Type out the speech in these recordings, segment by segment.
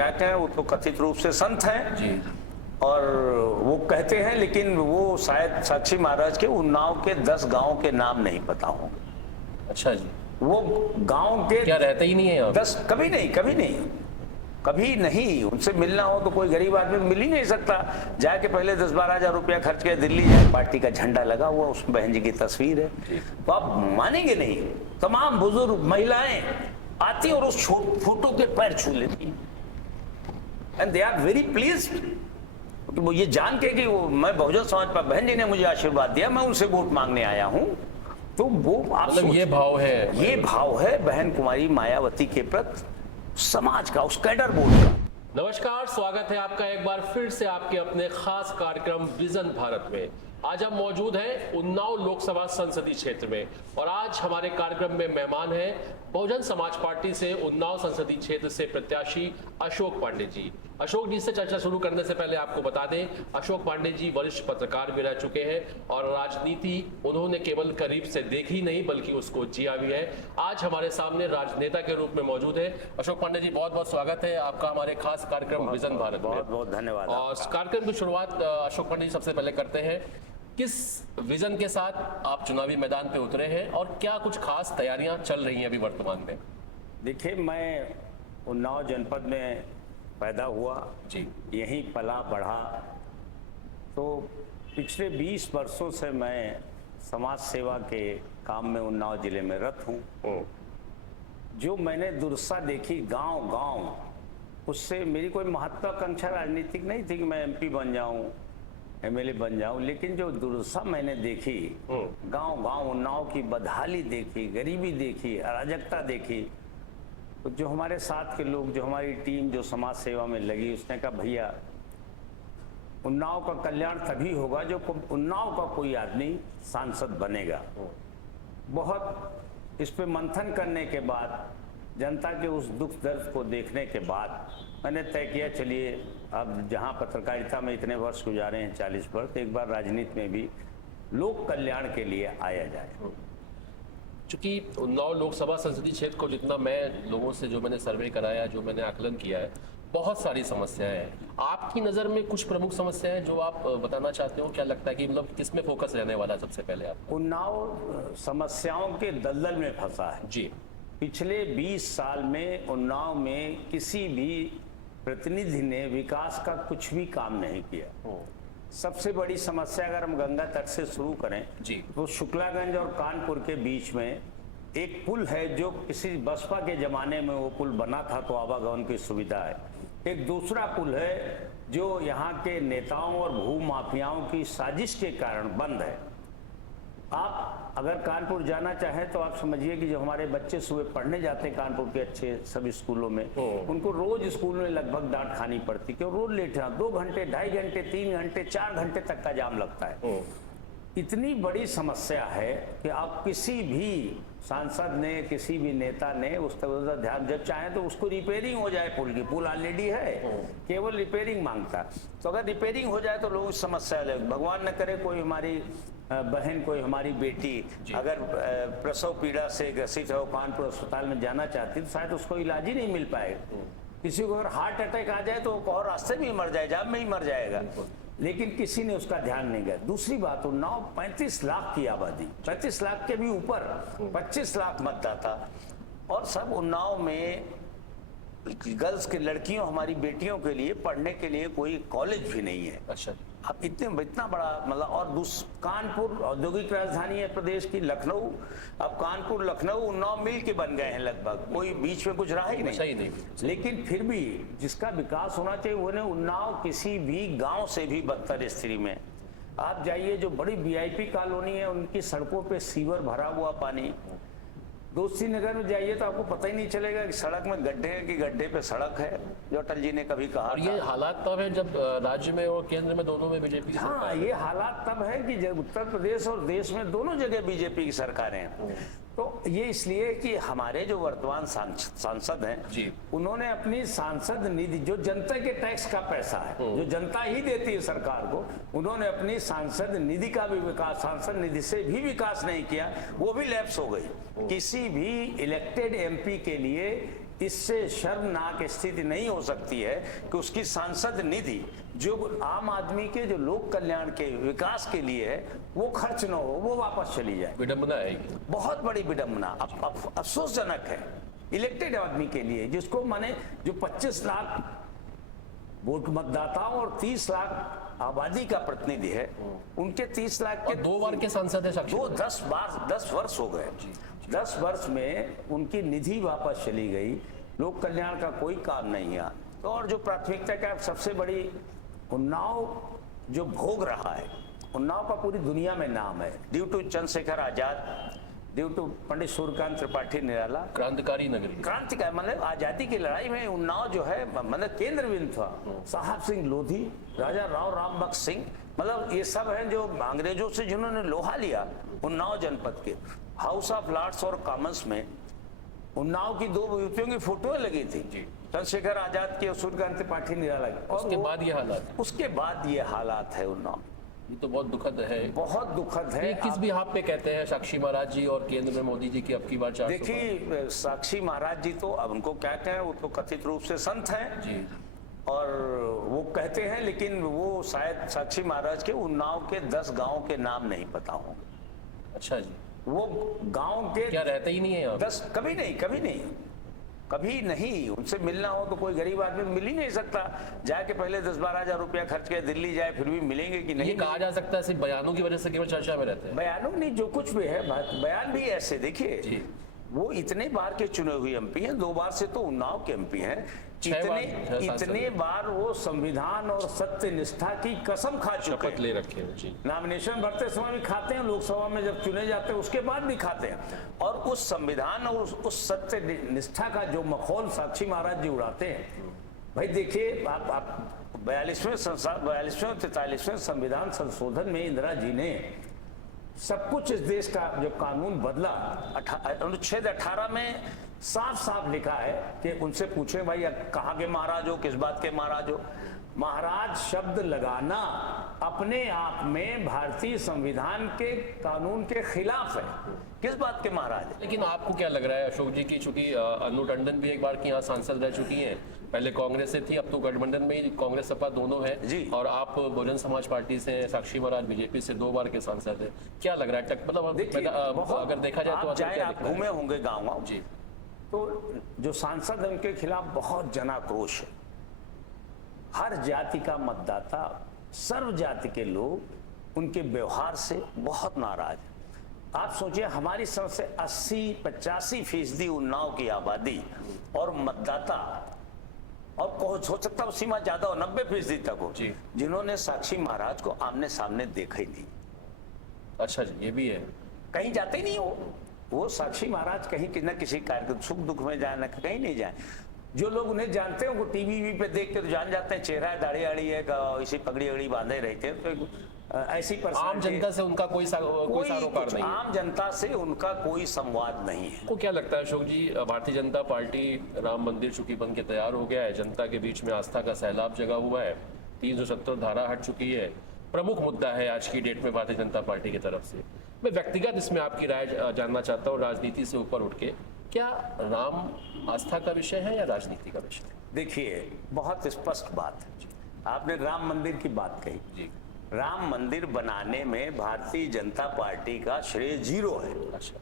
क्या कहें, वो तो कथित रूप से संत हैं जी। और वो कहते हैं, लेकिन वो शायद साक्षी महाराज के उन्नाव के 10 गांव के नाम नहीं पता होंगे। अच्छा जी। वो गांव के क्या रहते ही नहीं है यहाँ? 10 कभी नहीं, कभी नहीं, कभी नहीं। उनसे मिलना हो तो कोई गरीब आदमी मिल ही नहीं सकता। जाके पहले 10-12 हजार रुपया खर्च किया, दिल्ली जाए, पार्टी का झंडा लगा हुआ, उस बहन जी की तस्वीर है, तो आप मानेंगे नहीं, तमाम बुजुर्ग महिलाएं आती और उस फोटो के पैर छू लेती and they are very pleased. वो ये जान के कि वो मैं बहुजन समाज पर बहन जी ने मुझे आशीर्वाद दिया, मैं उनसे वोट मांगने आया हूं, तो वो आप मतलब ये भाव है, ये भाव है बहन कुमारी मायावती के प्रति समाज का, उस कैडर बोर्ड का। नमस्कार, स्वागत है आपका एक बार फिर से आपके अपने खास कार्यक्रम विजन भारत में। आज हम मौजूद हैं उन्नाव लोकसभा संसदीय क्षेत्र में और आज हमारे कार्यक्रम में मेहमान हैं बहुजन समाज पार्टी से उन्नाव संसदीय क्षेत्र से प्रत्याशी अशोक पांडे जी। अशोक जी से चर्चा शुरू करने से पहले आपको बता दें, अशोक पांडे जी वरिष्ठ पत्रकार भी रह चुके हैं और राजनीति उन्होंने केवल करीब से देखी नहीं बल्कि उसको जिया भी है। आज हमारे सामने राजनेता के रूप में मौजूद है। अशोक पांडे जी, बहुत बहुत स्वागत है आपका हमारे खास कार्यक्रम विजन भारत में। बहुत बहुत धन्यवाद। और कार्यक्रम की शुरुआत अशोक पांडे जी सबसे पहले करते हैं, किस विजन के साथ आप चुनावी मैदान पे उतरे हैं और क्या कुछ खास तैयारियां चल रही हैं अभी वर्तमान में? देखिए, मैं उन्नाव जनपद में पैदा हुआ जी, यहीं पला बढ़ा, तो पिछले 20 वर्षों से मैं समाज सेवा के काम में उन्नाव जिले में रत हूँ। जो मैंने दुर्दशा देखी गांव गांव, उससे मेरी कोई महत्वाकांक्षा राजनीतिक नहीं थी कि मैं एमपी बन जाऊं, एमएलए बन जाऊं, लेकिन जो दुर्दशा मैंने देखी गांव गांव, उन्नाव की बदहाली देखी, गरीबी देखी, अराजकता देखी, तो जो हमारे साथ के लोग, जो हमारी टीम जो समाज सेवा में लगी, उसने कहा भैया उन्नाव का कल्याण तभी होगा जो उन्नाव का कोई आदमी सांसद बनेगा। बहुत इस पे मंथन करने के बाद, जनता के उस दुख दर्द को देखने के बाद मैंने तय किया, चलिए अब जहां पत्रकारिता में इतने वर्ष गुजारे हैं, 40 वर्ष, एक बार राजनीति में भी लोक कल्याण के लिए आया जाए। चूंकि उन्नाव लोकसभा संसदीय क्षेत्र को जितना मैं लोगों से जो मैंने सर्वे कराया, जो मैंने आकलन किया है, बहुत सारी समस्याएं हैं। आपकी नज़र में कुछ प्रमुख समस्याएं जो आप बताना चाहते हो, क्या लगता है कि मतलब किसमें फोकस रहने वाला है सबसे पहले आप? उन्नाव समस्याओं के दलदल में फंसा है जी। पिछले 20 साल में उन्नाव में किसी भी प्रतिनिधि ने विकास का कुछ भी काम नहीं किया। सबसे बड़ी समस्या अगर हम गंगा तट से शुरू करें जी, तो शुक्लागंज और कानपुर के बीच में एक पुल है, जो किसी बसपा के जमाने में वो पुल बना था तो आवागमन की सुविधा है। एक दूसरा पुल है जो यहाँ के नेताओं और भू माफियाओं की साजिश के कारण बंद है। आप अगर कानपुर जाना चाहें तो आप समझिए कि जो हमारे बच्चे सुबह पढ़ने जाते हैं कानपुर के अच्छे सभी स्कूलों में, उनको रोज स्कूल में लगभग डांट खानी पड़ती, क्यों रोज लेट है, 2 घंटे, 2.5 घंटे, 3 घंटे, 4 घंटे तक का जाम लगता है। इतनी बड़ी समस्या है कि आप किसी भी सांसद ने, किसी भी नेता ने उस तरह ध्यान, जब चाहे तो उसको रिपेयरिंग हो जाए, पुल की, पुल ऑलरेडी है, केवल रिपेयरिंग मांगता। तो अगर रिपेयरिंग हो जाए तो लोग इस समस्या ले, भगवान न करे कोई हमारी बहन, कोई हमारी बेटी अगर प्रसव पीड़ा से ग्रसित हो, कानपुर अस्पताल में जाना चाहती, तो शायद उसको इलाज ही नहीं मिल पाएगा। किसी को अगर हार्ट अटैक आ जाए तो वो और रास्ते में ही मर जाए, जाम में ही मर जाएगा, लेकिन किसी ने उसका ध्यान नहीं दिया। दूसरी बात, उन्नाव 35 लाख की आबादी, 35 लाख के भी ऊपर, 25 लाख मतदाता, और सब उन्नाव में गर्ल्स के लड़कियों, हमारी बेटियों के लिए पढ़ने के लिए कोई कॉलेज भी नहीं है। अच्छा, अब इतना बड़ा मतलब, और कानपुर औद्योगिक राजधानी है प्रदेश की, लखनऊ, अब कानपुर, लखनऊ, उन्नाव मिल के बन गए हैं लगभग, कोई बीच में कुछ रहा ही नहीं। लेकिन फिर भी जिसका विकास होना चाहिए वो नहीं। उन्नाव किसी भी गांव से भी बदतर स्थिति में। आप जाइए, जो बड़ी वीआईपी कॉलोनी है, उनकी सड़कों पे सीवर भरा हुआ पानी। दोस्ती नगर में जाइए तो आपको पता ही नहीं चलेगा कि सड़क में गड्ढे हैं कि गड्ढे पे सड़क है, जो अटल जी ने कभी कहा। और ये हालात तब है जब राज्य में और केंद्र में दोनों में बीजेपी की सरकार है। ये हालात तब है कि जब उत्तर प्रदेश और देश में दोनों जगह बीजेपी की सरकारें हैं। तो ये इसलिए कि हमारे जो वर्तमान सांसद हैं जी, उन्होंने अपनी सांसद निधि, जो जनता के टैक्स का पैसा है, जो जनता ही देती है सरकार को, उन्होंने अपनी सांसद निधि का भी विकास, सांसद निधि से भी विकास नहीं किया, वो भी लैप्स हो गई। किसी भी इलेक्टेड एमपी के लिए इससे शर्मनाक स्थिति नहीं हो सकती है कि उसकी सांसद निधि जो आम आदमी के जो लोक कल्याण के विकास के लिए है वो खर्च न हो, वो वापस चली जाए। विडंबना है ये। बहुत बड़ी विडंबना, अफसोसजनक है इलेक्टेड आदमी के लिए, जिसको माने जो 25 लाख वोट मतदाताओं और 30 लाख आबादी का प्रतिनिधि है, उनके 30 लाख के 2 बार के सांसद है साक्षी। 10 वर्ष हो गए। 10 वर्ष में उनकी निधि वापस चली गई, लोक कल्याण का कोई काम नहीं है। तो और जो प्राथमिकता का सबसे बड़ी उन्नाव जो भोग रहा है, उन्नाव का पूरी दुनिया में नाम है, due to Chandrashekhar Azad, due to Pandit Suryakant Tripathi Nirala, क्रांतिकारी नगरी, क्रांतिकारी मतलब आजादी की लड़ाई में उन्नाव जो है मतलब केंद्र बिंदु था। साहब सिंह लोधी, राजा राव रामबख्श सिंह, मतलब ये सब हैं जो अंग्रेजों से जिन्होंने लोहा लिया उन्नाव जनपद के। हाउस ऑफ लॉर्ड्स और कॉमन्स में उन्नाव की 2 युवतियों की फोटो लगी थी, चंद्रशेखर आजाद की और सूर्यकांत त्रिपाठी निराला की। और उसके बाद ये हालात है। उसके बाद ये हालात है उन्नाव। ये तो बहुत दुखद है। बहुत दुखद है। ये किस बिहाफ पे कहते हैं साक्षी महाराज जी और केंद्र में मोदी जी की अब की बार 400 देखिए, साक्षी महाराज जी तो अब उनको क्या कहें, वो तो कथित रूप से संत हैं जी, और वो कहते हैं, लेकिन वो शायद साक्षी महाराज के उन्नाव के 10 गांव के नाम नहीं पता होंगे। अच्छा जी, वो गांव के क्या रहते ही नहीं है यहाँ पे? 10 कभी नहीं उनसे मिलना हो तो कोई गरीब आदमी मिल ही नहीं सकता। जाके पहले 10-12 हजार रुपया खर्च के दिल्ली जाए, फिर भी मिलेंगे कि नहीं। ये कहा जा सकता है सिर्फ बयानों की वजह से केवल चर्चा में रहते हैं। बयानों नहीं, जो कुछ भी है बयान भी ऐसे। देखिए, वो इतने बार के चुने हुए एमपी हैं, 2 बार से तो उन्नाव के एमपी हैं, इतने बार वो संविधान और सत्य निष्ठा की कसम खा चुके हैं, ले रखे हैं जी। नॉमिनेशन भरते समय भी खाते हैं, लोकसभा में जब चुने जाते हैं उसके बाद भी खाते हैं। और उस संविधान और उस सत्य निष्ठा का जो मखौल साक्षी महाराज जी उड़ाते हैं, भाई देखिए, आप 42वें और 43वें संविधान संशोधन में इंदिरा जी ने सब कुछ इस देश का जो कानून बदला, अनुच्छेद 18 में साफ साफ लिखा है कि उनसे पूछे भाई कहाँ के महाराज हो, किस बात के महाराज हो। महाराज शब्द लगाना अपने आप में भारतीय संविधान के कानून के खिलाफ है। किस बात के महाराज है? लेकिन आपको क्या लग रहा है अशोक जी की, चूंकि अनु टंडन भी एक बार की यहाँ सांसद रह चुकी हैं, पहले कांग्रेस से थी, अब तो गठबंधन में ही कांग्रेस सपा दोनों है जी, और आप बहुजन समाज पार्टी से, साक्षी महाराज बीजेपी से 2 बार के सांसद है, क्या लग रहा है? मतलब अगर देखा जाए तो आप घूमे होंगे गाँव जी, तो जो सांसद है उनके खिलाफ बहुत जनाक्रोश है। हर जाति का मतदाता, सर्व जाति के लोग उनके व्यवहार से बहुत नाराज है। आप सोचिए, हमारी सबसे 80-85% उन्नाव की आबादी और मतदाता, और हो सकता है सीमा ज्यादा हो, 90% तक हो, जिन्होंने साक्षी महाराज को आमने सामने देखा ही नहीं। अच्छा जी, ये भी है, कहीं जाते ही नहीं वो साक्षी महाराज कहीं न किसी कार्यक्रम सुख दुख में जाए, न कहीं नहीं जाए। जो लोग उन्हें जानते हैं वो टीवी पे देख के तो जान जाते हैं, चेहरा है, दाढ़ी आड़ी है, इसी पगड़ी अगड़ी बांधे रहते हैं, तो ऐसी आम जनता से उनका कोई सरोकार नहीं है। आम जनता से उनका कोई संवाद नहीं है। को क्या लगता है अशोक जी, भारतीय जनता पार्टी, राम मंदिर चूंकि बन के तैयार हो गया है, जनता के बीच में आस्था का सैलाब जगा हुआ है, 370 धारा हट चुकी है, प्रमुख मुद्दा है आज की डेट में भारतीय जनता पार्टी की तरफ से। मैं व्यक्तिगत इसमें आपकी राय जानना चाहता हूँ, राजनीति से ऊपर उठ के, क्या राम आस्था का विषय है या राजनीति का विषय? देखिए, बहुत स्पष्ट बात है। आपने राम मंदिर की बात कही जी, राम मंदिर बनाने में भारतीय जनता पार्टी का श्रेय 0 है। अच्छा,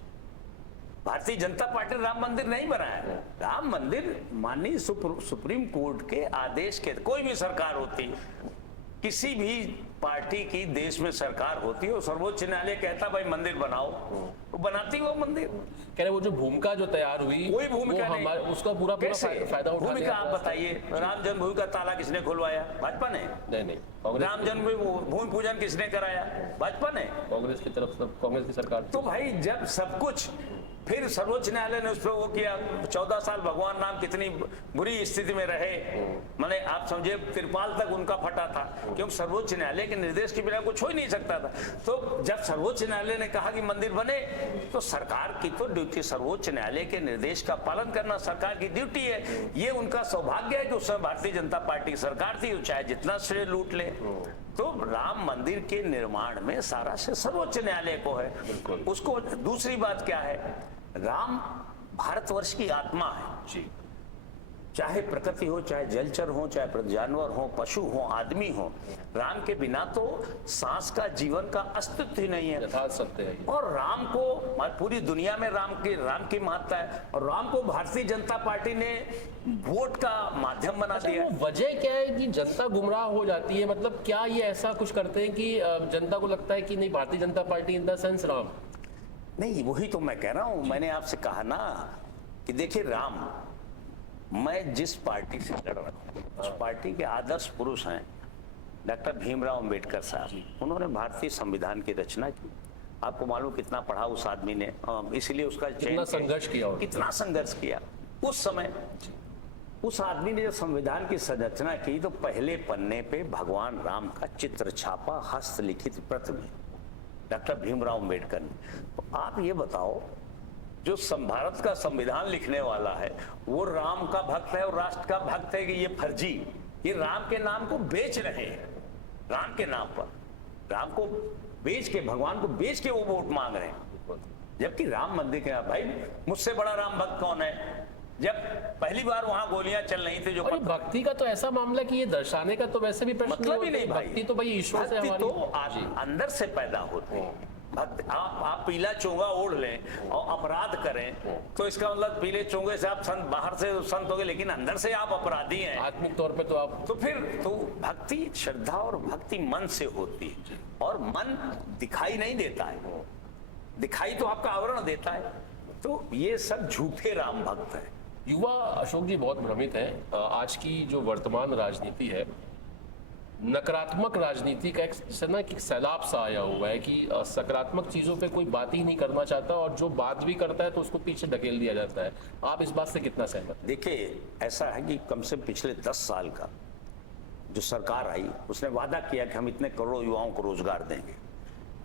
भारतीय जनता पार्टी ने राम मंदिर नहीं बनाया। राम मंदिर माननीय सुप्रीम कोर्ट के आदेश के, कोई भी सरकार होती, किसी भी पार्टी की देश में सरकार होती है, सर्वोच्च न्यायालय कहता भाई मंदिर बनाओ, तो बनाती वो मंदिर। कह रहे वो जो भूमिका जो तैयार हुई, कोई भूमिका नहीं, उसका पूरा फायदा उठा भूमिका आप बताइए। राम जन्मभूमि का ताला किसने खुलवाया? भाजपा ने। नहीं, राम जन्मभूमि भूमि पूजन किसने कराया? भाजपा ने। कांग्रेस की तरफ से, कांग्रेस की सरकार। तो भाई जब सब कुछ, फिर सर्वोच्च न्यायालय ने उस पर वो किया, 14 साल भगवान राम कितनी बुरी स्थिति में रहे, माने आप समझे तिरपाल तक उनका फटा था, क्योंकि सर्वोच्च न्यायालय के निर्देश के बिना कुछ हो ही नहीं सकता था। तो जब सर्वोच्च न्यायालय ने कहा कि मंदिर बने, तो सरकार की तो ड्यूटी, सर्वोच्च न्यायालय के निर्देश का पालन करना सरकार की ड्यूटी है। ये उनका सौभाग्य है कि उस समय भारतीय जनता पार्टी की सरकार थी, चाहे जितना श्रेय लूट ले। तो राम मंदिर के निर्माण में सारा श्रेय सर्वोच्च न्यायालय को है। उसको दूसरी बात क्या है, राम भारतवर्ष की आत्मा है जी, चाहे प्रकृति हो, चाहे जलचर हो, चाहे जानवर हो, पशु हो, आदमी हो, राम के बिना तो सांस का, जीवन का अस्तित्व ही नहीं है। यथार्थ सत्य है ये। और राम को पूरी दुनिया में राम की महत्ता है, और राम को भारतीय जनता पार्टी ने वोट का माध्यम बना दिया है। वो वजह क्या है कि जनता गुमराह हो जाती है? मतलब क्या ये ऐसा कुछ करते हैं कि जनता को लगता है कि नहीं, Bharatiya Janata party in the sense Ram? नहीं, वही तो मैं कह रहा हूं। मैंने आपसे कहा ना कि देखिए, राम, मैं जिस पार्टी से लड़ रहा हूं उस पार्टी के आदर्श पुरुष हैं डॉक्टर भीमराव अंबेडकर साहब। उन्होंने भारतीय संविधान की रचना की। आपको मालूम कितना पढ़ा उस आदमी ने, इसलिए उसका कितना संघर्ष किया, कितना संघर्ष किया उस समय। उस आदमी ने जब संविधान की संरचना की तो पहले पन्ने पे भगवान राम का चित्र छापा हस्तलिखित प्रत में, डॉक्टर भीमराव अंबेडकर ने। तो आप ये बताओ, जो भारत का संविधान लिखने वाला है वो राम का भक्त है और राष्ट्र का भक्त है कि ये फर्जी, ये राम के नाम को बेच रहे हैं। राम के नाम पर राम को बेच के, भगवान को बेच के वो वोट मांग रहे हैं। जबकि राम मंदिर के, भाई मुझसे बड़ा राम भक्त कौन है? जब पहली बार वहां गोलियां चल रही थी, जो भक्ति का तो ऐसा मामला कि ये दर्शाने का तो वैसे भी प्रश्न मतलब ही नहीं भाई। भक्ति तो भाई ईश्वर से हमारी तो अंदर से पैदा होती है। आप पीला चोंगा ओढ़ लें और अपराध करें तो इसका मतलब पीले चोंगे से आप संत, बाहर से संत हो गए, लेकिन अंदर से आप अपराधी हैं आत्मिक तौर पे। तो आप तो फिर तो भक्ति, श्रद्धा और भक्ति मन से होती है, और मन दिखाई नहीं देता है। दिखाई तो आपका आवरण देता है। तो ये सब झूठे राम भक्त हैं। युवा अशोक जी बहुत भ्रमित हैं। आज की जो वर्तमान राजनीति है, नकारात्मक राजनीति का एक सैलाब सा आया हुआ है कि सकारात्मक चीजों पे कोई बात ही नहीं करना चाहता, और जो बात भी करता है तो उसको पीछे ढकेल दिया जाता है। आप इस बात से कितना सहमत हैं? देखिए, ऐसा है कि कम से पिछले 10 साल का जो सरकार आई, उसने वादा किया कि हम इतने करोड़ों युवाओं को रोजगार देंगे।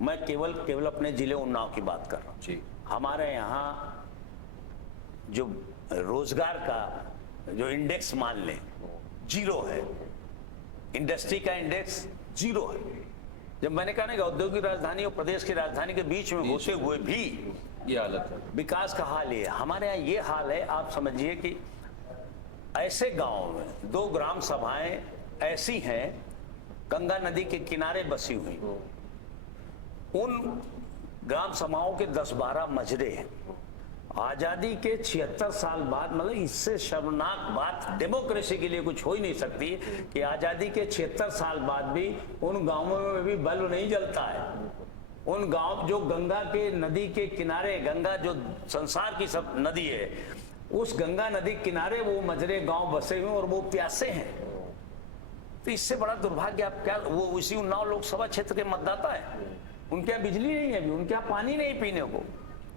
मैं केवल अपने जिले उन्नाव की बात कर रहा हूँ जी। हमारे यहाँ जो रोजगार का जो इंडेक्स मान लें 0 है, इंडस्ट्री का इंडेक्स 0 है। जब मैंने कहा ना कि औद्योगिक राजधानी और प्रदेश की राजधानी के बीच में होते हुए भी ये हालत है, विकास का हाल ये, हमारे यहाँ ये हाल है। आप समझिए कि ऐसे गांव में 2 ग्राम सभाएं ऐसी हैं गंगा नदी के किनारे बसी हुई, उन ग्राम सभाओं के 10-12 मजरे हैं। आजादी के 76 साल बाद, मतलब इससे शर्मनाक बात डेमोक्रेसी के लिए कुछ हो ही नहीं सकती कि आजादी के 76 साल बाद भी उन गांवों में भी बल्ब नहीं जलता है। उन गांव जो गंगा के नदी के किनारे, गंगा जो संसार की सब नदी है, उस गंगा नदी किनारे वो मजरे गांव बसे हुए और वो प्यासे हैं। तो इससे बड़ा दुर्भाग्य आप क्या, वो उसी उन्नाव लोकसभा क्षेत्र के मतदाता है, उनके यहाँ बिजली नहीं है अभी, उनके यहाँ पानी नहीं पीने को।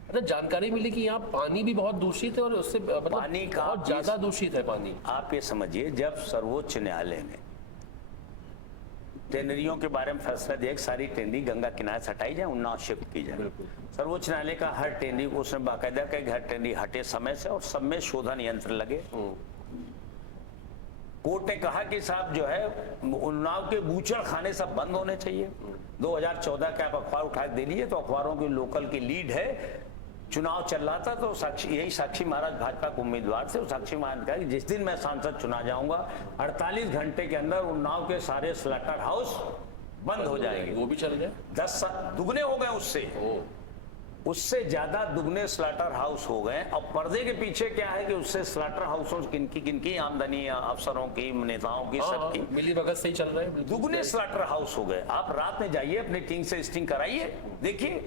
अच्छा, जानकारी मिली कि यहाँ पानी भी बहुत दूषित है, और उससे मतलब पानी का बहुत ज्यादा दूषित है पानी। आप ये समझिए, जब सर्वोच्च न्यायालय ने टेनरियों के बारे में फैसला दिया कि सारी टेनरी गंगा किनारे से हटाई जाए, उन्नाव शिफ्ट की जाए, सर्वोच्च न्यायालय का हर टेनरी, उसने बाकायदा कहा कि हर टेनरी हटे समय से और सब में शोधन यंत्र लगे। कोर्ट ने कहा कि साहब जो है उन्नाव के बूचड़ खाने सब बंद होने चाहिए। 2014 के आप अखबार उठा दे लिए तो अखबारों की लोकल की लीड है, चुनाव चल रहा था तो साक्षी महाराज भाजपा के उम्मीदवार थे। साक्षी महाराज कहा कि जिस दिन मैं सांसद चुना जाऊंगा 48 घंटे के अंदर उन्नाव के सारे स्लॉटर हाउस बंद हो जाएंगे। वो भी चल गए, 10 दुगने हो गए, उससे ज्यादा दुगने स्लॉटर हाउस हो गए। अब पर्दे के पीछे क्या है कि उससे स्लॉटर हाउसों किनकी आमदनी, अफसरों की, नेताओं की, सबकी मिली भगत से ही चल रहा है। दुगने स्लॉटर हाउस हो गए। आप रात में जाइए, अपनी टीम से स्टिंग कराइए, देखिए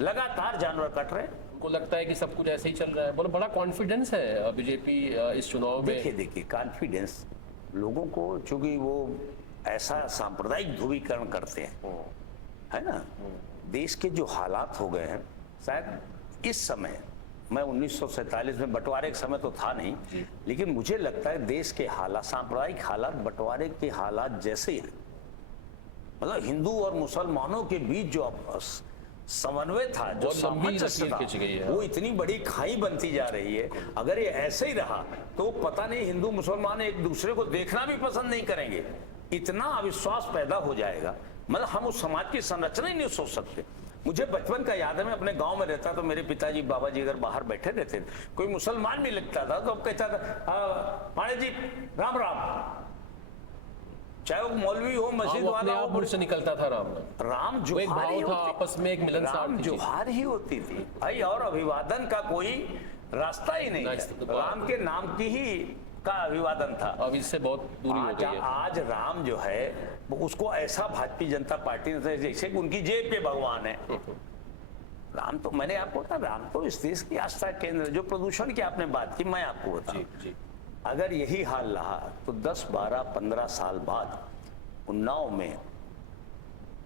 लगातार जानवर कट रहे हैं। को लगता है कि सब कुछ ऐसे ही चल रहा है। बोलो, बड़ा कॉन्फिडेंस है बीजेपी इस चुनाव में। देखिए कॉन्फिडेंस लोगों को, चूंकि वो ऐसा सांप्रदायिक ध्रुवीकरण करते हैं, है ना। देश के जो हालात हो गए हैं, शायद इस समय, मैं 1947 में बंटवारे के समय तो था नहीं, लेकिन मुझे लगता है देश के हालात, सांप्रदायिक हालात बंटवारे के हालात जैसे ही, मतलब हिंदू और मुसलमानों के बीच जो समन्वय था, जो सामंजस्य था, वो इतनी बड़ी खाई बनती जा रही है। अगर ये ऐसे ही रहा तो पता नहीं हिंदू मुसलमान एक दूसरे को देखना भी पसंद नहीं करेंगे। इतना अविश्वास पैदा हो जाएगा, मतलब हम उस समाज की संरचना ही नहीं सोच सकते। मुझे बचपन का याद है, मैं अपने गांव में रहता तो मेरे पिताजी बाबा जी अगर बाहर बैठे रहते, कोई मुसलमान भी लगता था तो अब कहता था पाणे जी राम राम, चाहे वो मौलवी हो, मस्जिद वो अपने वाला आप हो। मुंह से निकलता था राम नाम। राम वो एक जोहार ही भाव था, होती, आपस में एक मिलनसार राम थी। जोहार ही होती थी भाई, और अभिवादन का कोई रास्ता ही नहीं है। राम के नाम की ही का अभिवादन था। अब इससे बहुत दूरी हो गई है। आज राम जो है वो उसको ऐसा भारतीय जनता पार्टी ने जैसे कि उनकी जेब के भगवान है। राम तो मैंने आपको बताया, राम तो इस देश की आस्था केंद्र। जो प्रदूषण की आपने बात की, मैं आपको बताऊं, जी। अगर यही हाल रहा तो 10, 12, 15 साल बाद उन्नाव में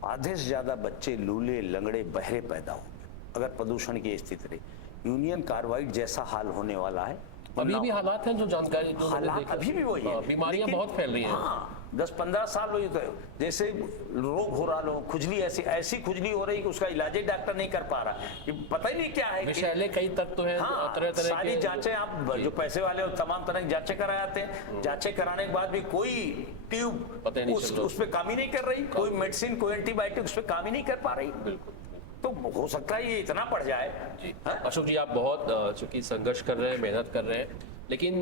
आधे से ज्यादा बच्चे लूले, लंगड़े, बहरे पैदा होंगे अगर प्रदूषण की स्थिति रही। यूनियन कार्बाइड जैसा हाल होने वाला है। अभी भी हालात हैं जो जानकारी जो मैंने हालात देखा। अभी भी वही है, बीमारियां लेकिन बहुत फैल रही हैं। हाँ, 10-15 साल वही तो जैसे रोग हो रहा, लोग खुजली ऐसी खुजली हो रही कि उसका इलाज ही डॉक्टर नहीं कर पा रहा, कि पता ही नहीं क्या है। विषैले कई तत्व हैं, हाँ, तरह तरह सारी के जांचें आप जो पैसे वाले हो तमाम तरह की जांचें कराते हैं, जांचें कराने के बाद भी कोई ट्यूब पता ही नहीं चल रहा। उस पर काम ही नहीं कर रही, कोई मेडिसिन, कोई एंटीबायोटिक उस पर काम ही नहीं कर पा रही। बिल्कुल। तो हो सकता है ये इतना बढ़ जाए। जी हाँ? अशोक जी, आप बहुत चूंकि संघर्ष कर रहे हैं, मेहनत कर रहे हैं, लेकिन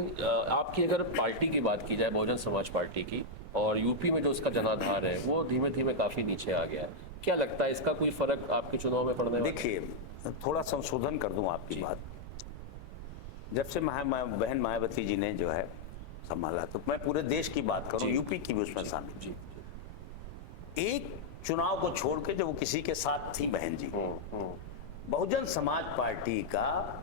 आपकी अगर पार्टी की बात की जाए, बहुजन समाज पार्टी की, और यूपी में जो उसका जनाधार है वो धीमे धीमे काफी नीचे आ गया है, क्या लगता है इसका कोई फर्क आपके चुनाव में पड़ने वाला है? देखिए, थोड़ा संशोधन कर दूं आपकी बात। जब से बहन मायावती जी ने जो है संभाला, तो मैं पूरे देश की बात करूं, यूपी की भी उसमें शामिल। जी एक चुनाव को छोड़ के जो वो किसी के साथ थी बहन जी, बहुजन समाज पार्टी का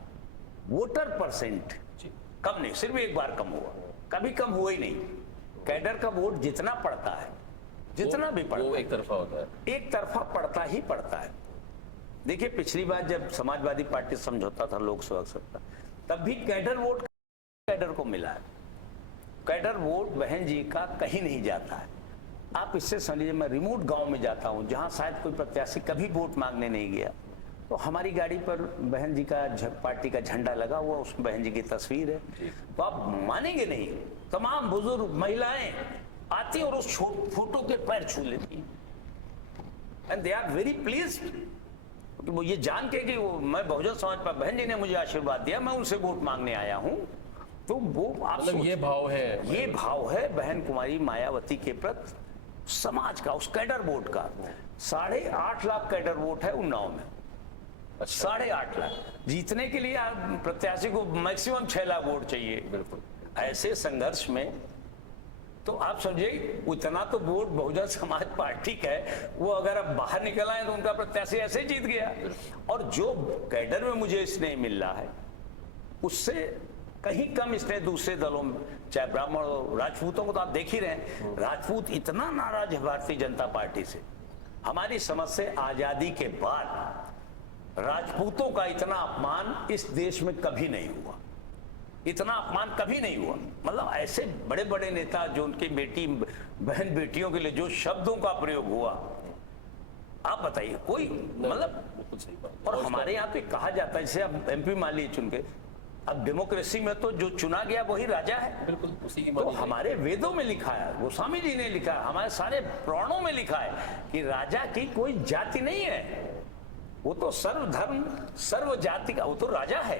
वोटर परसेंट जी कम नहीं, सिर्फ एक बार कम हुआ, कभी कम हुआ ही नहीं। कैडर का वोट जितना पड़ता है, जितना भी पड़ता वो है, एक तरफा होता है। एक तरफा पड़ता ही पड़ता है। देखिए, पिछली बार जब समाजवादी पार्टी समझौता था लोकसभा सत्ता, तब भी कैडर वोट कैडर को मिला है। कैडर वोट बहन जी का कहीं नहीं जाता है। आप इससे समझिए, मैं रिमोट गांव में जाता हूं जहां शायद कोई प्रत्याशी कभी वोट मांगने नहीं गया, तो हमारी गाड़ी पर बहन जी का पार्टी का झंडा लगा हुआ, उसमें बहन जी की तस्वीर है। तो आप मानेंगे नहीं, तमाम बुजुर्ग महिलाएं आती और उस फोटो के पैर छू लेती, and they are very pleased. वो ये जान के कि वो मैं बहुजन समाज पर बहन जी ने मुझे आशीर्वाद दिया, मैं उनसे वोट मांगने आया हूं। तो वो आप मतलब ये भाव है, ये भाव है बहन कुमारी मायावती के प्रति समाज का, उस कैडर वोट का। 8.5 लाख कैडर वोट है उन्नाव में। 8.5 लाख जीतने के लिए प्रत्याशी को मैक्सिमम 6 लाख वोट चाहिए। बिल्कुल। ऐसे संघर्ष में तो आप समझिए, उतना तो वोट बहुजन समाज पार्टी का है, वो अगर अब बाहर निकल आए तो उनका प्रत्याशी ऐसे ही जीत गया। और जो कैडर में मुझे स्नेह मिल रहा है उससे कहीं कम स्नेह दूसरे दलों में, चाहे ब्राह्मण हो, राजपूतों को तो आप देख ही रहे हैं। राजपूत इतना नाराज है भारतीय जनता पार्टी से। हमारी समझ से आजादी के बाद राजपूतों का इतना अपमान इस देश में कभी नहीं हुआ, इतना अपमान कभी नहीं हुआ। मतलब ऐसे बड़े बड़े नेता जो उनकी बेटी बहन बेटियों के लिए जो शब्दों का प्रयोग हुआ, आप बताइए कोई, मतलब। और हमारे यहाँ पे कहा जाता है, जैसे अब MP मान लीजिए चुन के, अब डेमोक्रेसी में तो जो चुना गया वही राजा है। बिल्कुल उसी की तो हमारे वेदों में लिखा है, गोस्वामी जी ने लिखा है, हमारे सारे पुराणों में लिखा है कि राजा की कोई जाति नहीं है, वो तो सर्वधर्म सर्व जाति का, वो तो राजा है।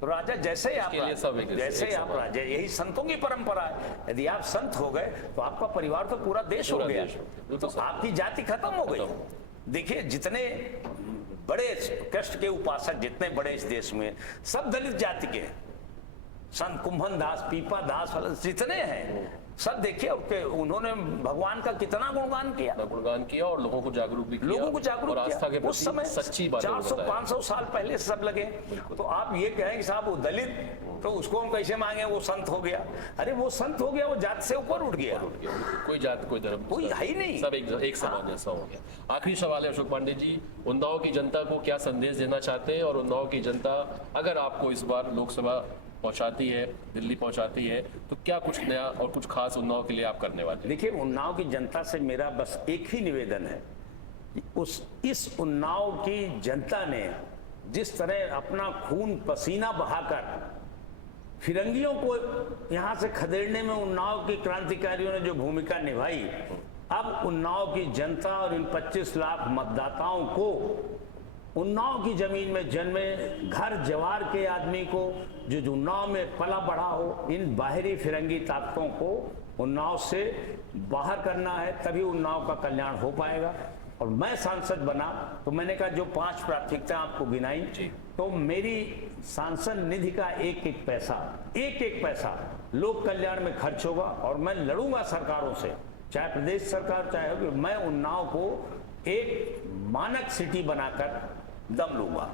तो राजा जैसे ही आप राजा, यही संतों की परंपरा है। यदि आप संत हो गए तो आपका परिवार तो पूरा देश हो गया, तो आपकी जाति खत्म हो गई। देखिए, जितने बड़े कृष्ण के उपासक जितने बड़े इस देश में, सब दलित जाति के हैं। संत कुंभन दास, पीपा दास, जितने हैं सब, देखिए उन्होंने भगवान का कितना गुणगान किया और लोगों को जागरूक भी किया, लोगों को जागरूक आस्था के किया। उस समय सच्ची बात 400-500 साल पहले सब लगे। तो आप ये कहें कि साहब वो दलित, तो उसको हम कैसे मांगे वो संत हो गया? अरे वो संत हो गया, वो जात से ऊपर उठ गया। कोई जात कोई धर्म कोई है ही नहीं, सब एक समान जैसा हो गया। आखिरी सवाल है अशोक पांडे जी, उन्नाव की जनता को क्या संदेश देना चाहते हैं? और उन्नाव की जनता अगर आपको इस बार लोकसभा पहुंचाती है, दिल्ली पहुंचाती है, तो क्या कुछ नया और कुछ खास उन्नाव के लिए आप करने वाले हैं? देखिए, उन्नाव की जनता से मेरा बस एक ही निवेदन है, इस उन्नाव की जनता ने जिस तरह अपना खून पसीना बहाकर फिरंगियों को यहां से खदेड़ने में उन्नाव के क्रांतिकारियों ने जो भूमिका निभाई, अब उन्नाव की जनता और इन 25 लाख मतदाताओं को उन्नाव की जमीन में जन्मे घर जवार के आदमी को जो उन्नाव में पला बढ़ा हो, इन बाहरी फिरंगी ताकतों को उन्नाव से बाहर करना है, तभी उन्नाव का कल्याण हो पाएगा। और मैं सांसद बना तो मैंने कहा जो 5 प्राथमिकता आपको गिनाई, तो मेरी सांसद निधि का एक एक पैसा लोक कल्याण में खर्च होगा। और मैं लड़ूंगा सरकारों से, चाहे प्रदेश सरकार चाहे, मैं उन्नाव को एक मानक सिटी बनाकर दम लूंगा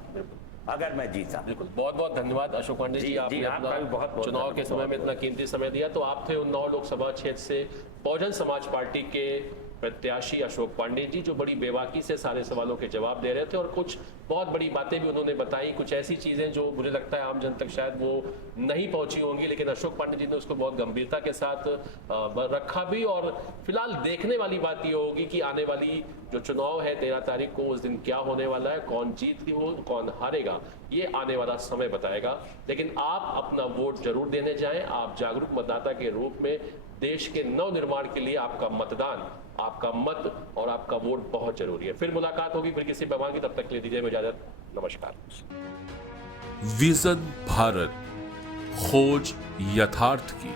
अगर मैं जीता। बिल्कुल, बहुत बहुत धन्यवाद अशोक पांडे जी, आपने आपका भी बहुत बहुत चुनाव के समय में इतना कीमती समय दिया। तो आप थे उन्नाव लोकसभा क्षेत्र से बहुजन समाज पार्टी के प्रत्याशी अशोक पांडे जी, जो बड़ी बेबाकी से सारे सवालों के जवाब दे रहे थे और कुछ बहुत बड़ी बातें भी उन्होंने बताई, कुछ ऐसी चीजें जो मुझे लगता है आम जन तक शायद वो नहीं पहुंची होंगी, लेकिन अशोक पांडे जी ने उसको बहुत गंभीरता के साथ रखा भी। और फिलहाल देखने वाली बात ये होगी कि आने वाली जो चुनाव है 13 तारीख को, उस दिन क्या होने वाला है, कौन जीत हो कौन हारेगा, ये आने वाला समय बताएगा। लेकिन आप अपना वोट जरूर देने जाएं। आप जागरूक मतदाता के रूप में देश के नव निर्माण के लिए आपका मतदान, आपका मत और आपका वोट बहुत जरूरी है। फिर मुलाकात होगी फिर किसी मेहमान की, तब तक के लिए दीजिए इजाजत, नमस्कार। विजन भारत, खोज यथार्थ की।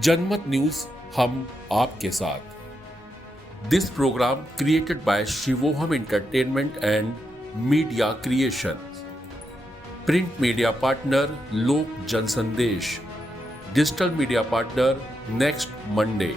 जनमत न्यूज, हम आपके साथ। This program created by Shivoham entertainment and media creation. Print media partner Lok Jansandesh. Digital media partner next Monday.